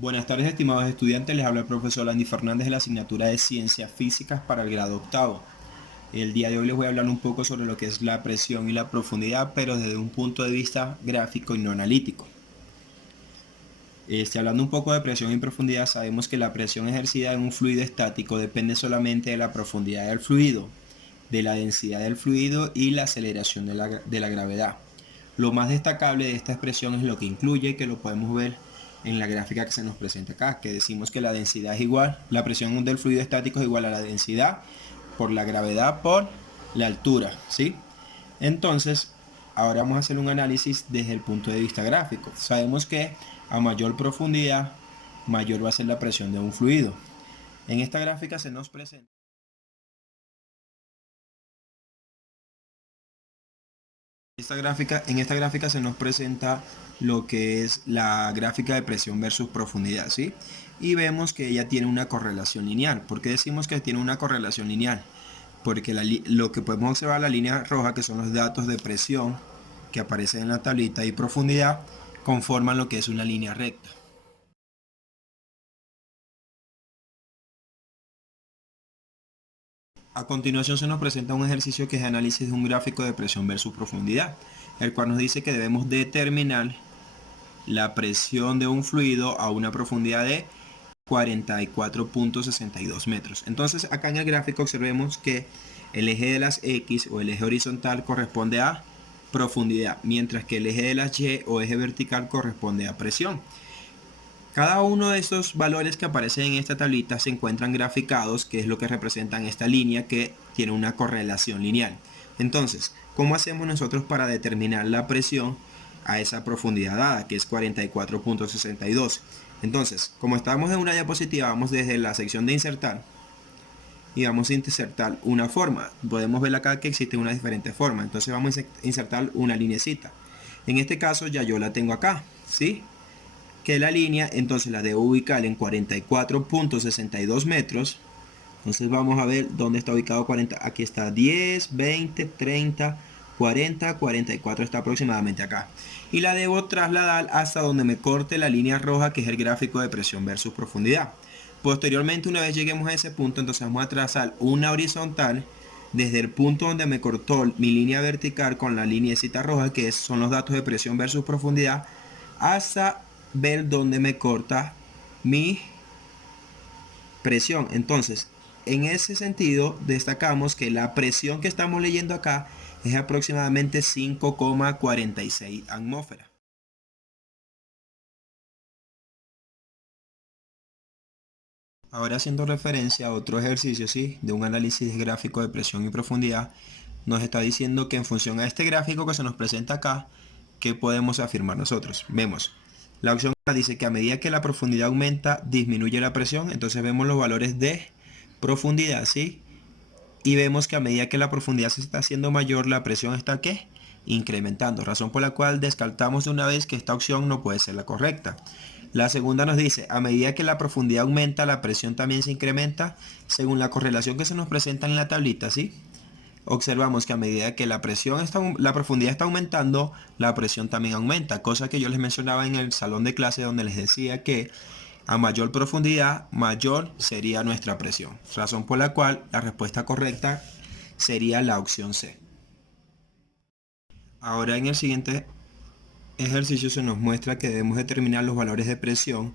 Buenas tardes, estimados estudiantes. Les habla el profesor Andy Fernández de la asignatura de Ciencias Físicas para el grado octavo. El día de hoy les voy a hablar un poco sobre lo que es la presión y la profundidad, pero desde un punto de vista gráfico y no analítico. Hablando un poco de presión y profundidad, sabemos que la presión ejercida en un fluido estático depende solamente de la profundidad del fluido, de la densidad del fluido y la aceleración de la gravedad. Lo más destacable de esta expresión es lo que incluye, que lo podemos ver en la gráfica que se nos presenta acá, que decimos que la densidad es igual, la presión del fluido estático es igual a la densidad por la gravedad por la altura, ¿sí? Entonces, ahora vamos a hacer un análisis desde el punto de vista gráfico. Sabemos que a mayor profundidad, mayor va a ser la presión de un fluido. En esta gráfica se nos presenta en esta gráfica se nos presenta lo que es la gráfica de presión versus profundidad, ¿sí? Y vemos que ella tiene una correlación lineal. ¿Por qué decimos que tiene una correlación lineal? Porque lo que podemos observar, la línea roja, que son los datos de presión que aparecen en la tablita, y profundidad, conforman lo que es una línea recta. A continuación se nos presenta un ejercicio que es análisis de un gráfico de presión versus profundidad, el cual nos dice que debemos determinar la presión de un fluido a una profundidad de 44.62 metros. Entonces acá en el gráfico observemos que el eje de las X o el eje horizontal corresponde a profundidad, mientras que el eje de las Y o eje vertical corresponde a presión. Cada uno de estos valores que aparecen en esta tablita se encuentran graficados, que es lo que representan esta línea que tiene una correlación lineal. Entonces, ¿cómo hacemos nosotros para determinar la presión a esa profundidad dada, que es 44.62? Entonces, como estamos en una diapositiva, vamos desde la sección de insertar y vamos a insertar una forma. Podemos ver acá que existe una diferente forma. Entonces vamos a insertar una linecita. En este caso ya yo la tengo acá, ¿sí? Que la línea entonces la debo ubicar en 44.62 metros. Entonces vamos a ver dónde está ubicado 40. Aquí está 10, 20, 30, 40, 44 está aproximadamente acá. Y la debo trasladar hasta donde me corte la línea roja, que es el gráfico de presión versus profundidad. Posteriormente, una vez lleguemos a ese punto, entonces vamos a trazar una horizontal desde el punto donde me cortó mi línea vertical con la lineecita roja, que son los datos de presión versus profundidad, hasta ver dónde me corta mi presión. Entonces, en ese sentido, destacamos que la presión que estamos leyendo acá es aproximadamente 5,46 atmósferas. Ahora, haciendo referencia a otro ejercicio, ¿sí?, de un análisis gráfico de presión y profundidad, nos está diciendo que en función a este gráfico que se nos presenta acá, ¿qué podemos afirmar nosotros? Vemos, la opción A dice que a medida que la profundidad aumenta, disminuye la presión. Entonces vemos los valores de profundidad, ¿sí? Y vemos que a medida que la profundidad se está haciendo mayor, la presión está, ¿qué?, incrementando, razón por la cual descartamos de una vez que esta opción no puede ser la correcta. La segunda nos dice, a medida que la profundidad aumenta, la presión también se incrementa, según la correlación que se nos presenta en la tablita, ¿sí? Observamos que a medida que la profundidad está aumentando, la presión también aumenta, cosa que yo les mencionaba en el salón de clase, donde les decía que a mayor profundidad, mayor sería nuestra presión, razón por la cual la respuesta correcta sería la opción C. Ahora, en el siguiente ejercicio se nos muestra que debemos determinar los valores de presión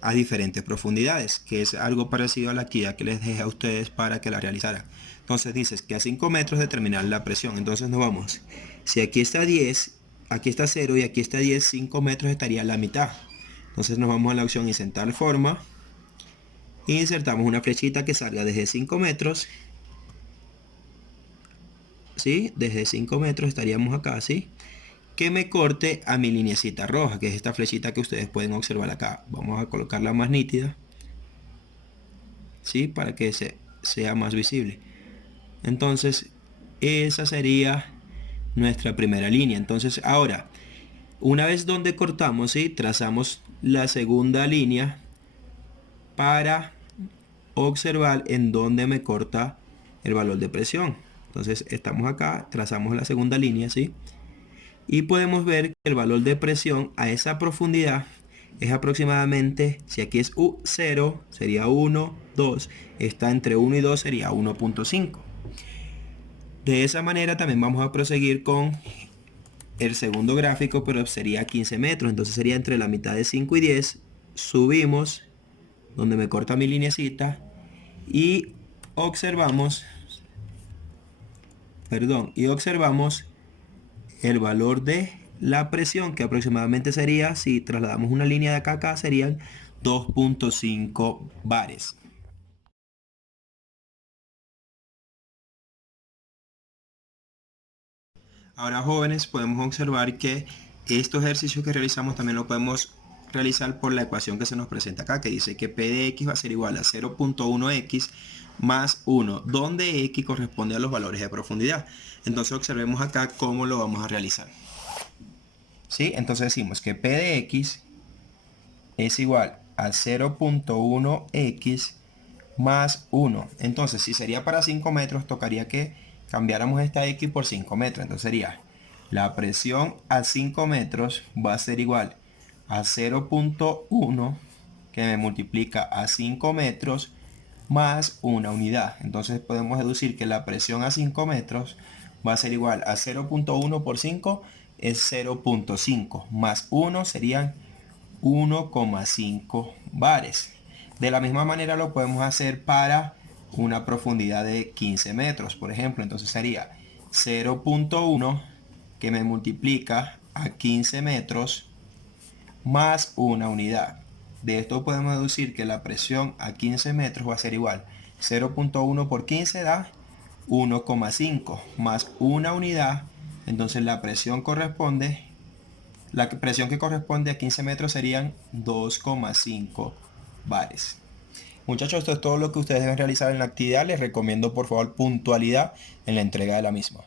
a diferentes profundidades, que es algo parecido a la guía que les dejé a ustedes para que la realizaran. Entonces dices que a 5 metros determinar la presión. Entonces nos vamos, si aquí está 10, aquí está 0 y aquí está 10, 5 metros estaría la mitad. Entonces nos vamos a la opción insertar forma e insertamos una flechita que salga desde 5 metros, ¿sí? Desde 5 metros estaríamos acá, ¿sí?, que me corte a mi linecita roja, que es esta flechita que ustedes pueden observar acá. Vamos a colocarla más nítida, ¿sí?, para que sea más visible. Entonces esa sería nuestra primera línea. Entonces ahora, una vez donde cortamos, ¿sí?, trazamos la segunda línea para observar en dónde me corta el valor de presión. Entonces estamos acá, trazamos la segunda línea, ¿sí?, y podemos ver que el valor de presión a esa profundidad es aproximadamente, si aquí es 0, sería 1, 2, está entre 1 y 2 sería 1.5. De esa manera también vamos a proseguir con el segundo gráfico, pero sería 15 metros, entonces sería entre la mitad de 5 y 10, subimos donde me corta mi lineecita y observamos, el valor de la presión, que aproximadamente sería, si trasladamos una línea de acá a acá, serían 2.5 bares. Ahora, jóvenes, podemos observar que estos ejercicios que realizamos también lo podemos realizar por la ecuación que se nos presenta acá, que dice que P de X va a ser igual a 0.1X más 1, donde X corresponde a los valores de profundidad. Entonces observemos acá cómo lo vamos a realizar. ¿Sí? Entonces decimos que P de X es igual a 0.1X más 1. Entonces, si sería para 5 metros, tocaría que cambiáramos esta X por 5 metros. Entonces sería, la presión a 5 metros va a ser igual a 0.1, que me multiplica a 5 metros, más una unidad. Entonces podemos deducir que la presión a 5 metros va a ser igual a 0.1 por 5, es 0.5, más 1 serían 1,5 bares. De la misma manera lo podemos hacer para una profundidad de 15 metros, por ejemplo. Entonces sería 0.1 que me multiplica a 15 metros más una unidad. De esto podemos deducir que la presión a 15 metros va a ser igual. 0.1 por 15 da 1,5 más una unidad. Entonces la presión que corresponde a 15 metros serían 2,5 bares. Muchachos, esto es todo lo que ustedes deben realizar en la actividad. Les recomiendo por favor puntualidad en la entrega de la misma.